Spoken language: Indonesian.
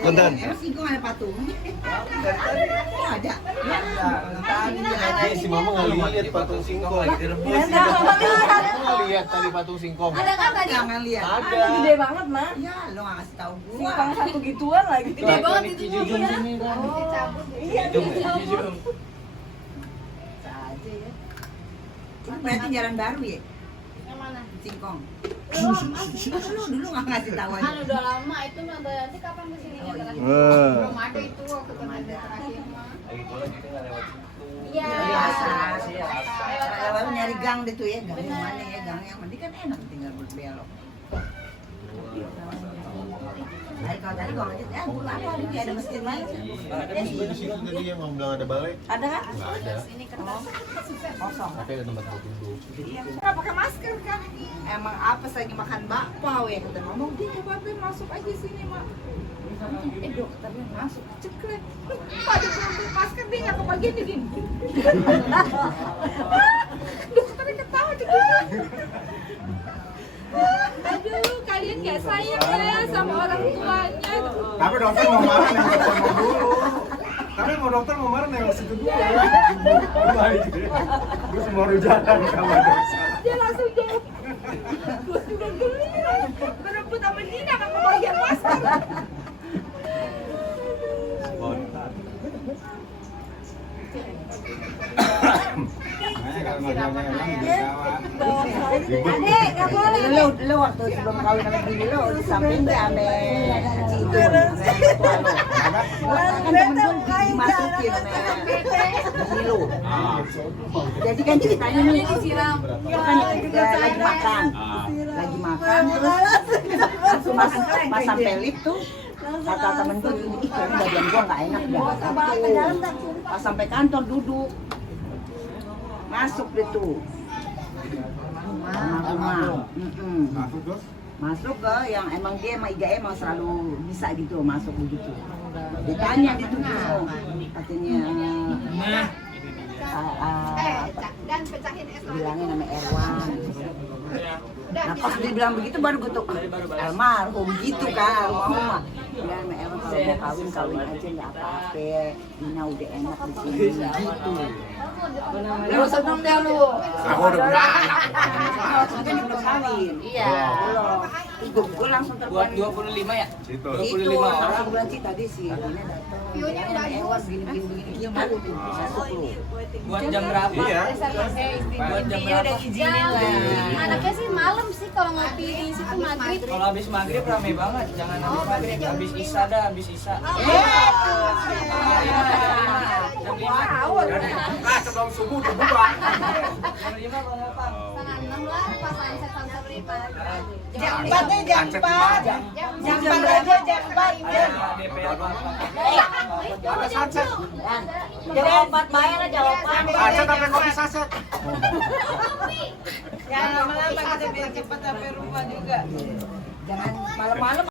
Punten. Singkong ada patung. Ada. Si mama nggak lihat patung singkong lagi direbus. Lihat tadi patung singkong. Ada kan tadi? Jangan lihat. Ada gede banget, Ma. Ya, lo nggak kasih tahu gua. Singkong satu gituan lagi. Gede banget itu. Iya, Saja ya. Ini berarti jalan baru ya? Yang mana? Singkong. Lu dulu nggak ngasih tahu aja. Kan udah lama itu mah berarti kapan kesininya terakhir? Belum ada itu waktu ketemu terakhir mah. Lagi pula kita nggak lewat situ. Iya. Biasa. Lewat Kalau nyari gang deh tuh ya, gang yang mana ya, gang yang mana kan enak tinggal berbelok. Kalau tadi gua ngajak, gua ada di ada masjid lain. Ada di situ tadi yang mau bilang ada balai. Ada kan? Nggak ada. ini kertas. Kosong. Tapi ada tempat buat duduk. Nggak pakai masker kan? Emang apa lagi makan bakpao ya? Kata ngomong dia coba masuk aja sini mak. Dokternya masuk ceklek. Pada pakai masker dia nggak kebagian nih gini. Dokternya ketawa ceklek. Aduh, kalian nggak sayang ya sama orang tuanya. Tapi dokter mau marah yang ketemu dulu. Tapi mau dokter mau marah yang situ dulu. Gue semua rujakan sama dosa. Dia langsung jawab. Gue juga geli. Berebut sama Dina nggak kebagian masker. Adek, nggak boleh. Lu waktu sebelum kawin sama bini lu di samping dia ame itu. Kan temen gue dimasukin sama bini lu. Jadi kan ceritanya nih Disiram. kan lagi makan terus langsung pas sampai lift tuh kata temen gue gini, ih kayaknya badan gue nggak enak dah. Pas sampai kantor duduk masuk deh tuh rumah. Masuk ke yang emang dia sama Iga emang selalu bisa gitu masuk begitu. Ditanya di tuh katanya Dan pecahin es lagi. bilangnya nama Erwan. Nah pas dia bilang begitu baru gue tuh almarhum gitu kan rumah bilang sama Erwan kalau mau kawin aja nggak apa-apa. Dina udah enak di sini gitu. Lu seneng deh lu. Aku udah punya anak. Maksudnya belum kawin. Iya. Belum. Gue langsung Buat telepon 25 ya? Situ. 25 itu orang. langsung bulan sih tadi sih Dina datang. View-nya bagus. Begini dia malu tuh masuk lu. Buat jam berapa? Iya. Buat jam Intinya udah berapa? izinin lah. Anaknya sih malam sih kalau ngopi di situ maghrib. Kalau habis maghrib rame banget. Jangan habis maghrib, habis isya dah, habis isya. Jam 5. Nah sebelum subuh udah bubar. Jam 5 Bang Opang. Setengah 6 lah pas sunset ribat. Jam 4 deh jam 4. Jam 4 aja jam 4. DP apa? Ada sunset. Jam 4 bayar lah jawaban. Sunset sampai kopi sunset. Jangan lama-lama kita biar cepat sampai rumah juga. Jangan malam-malam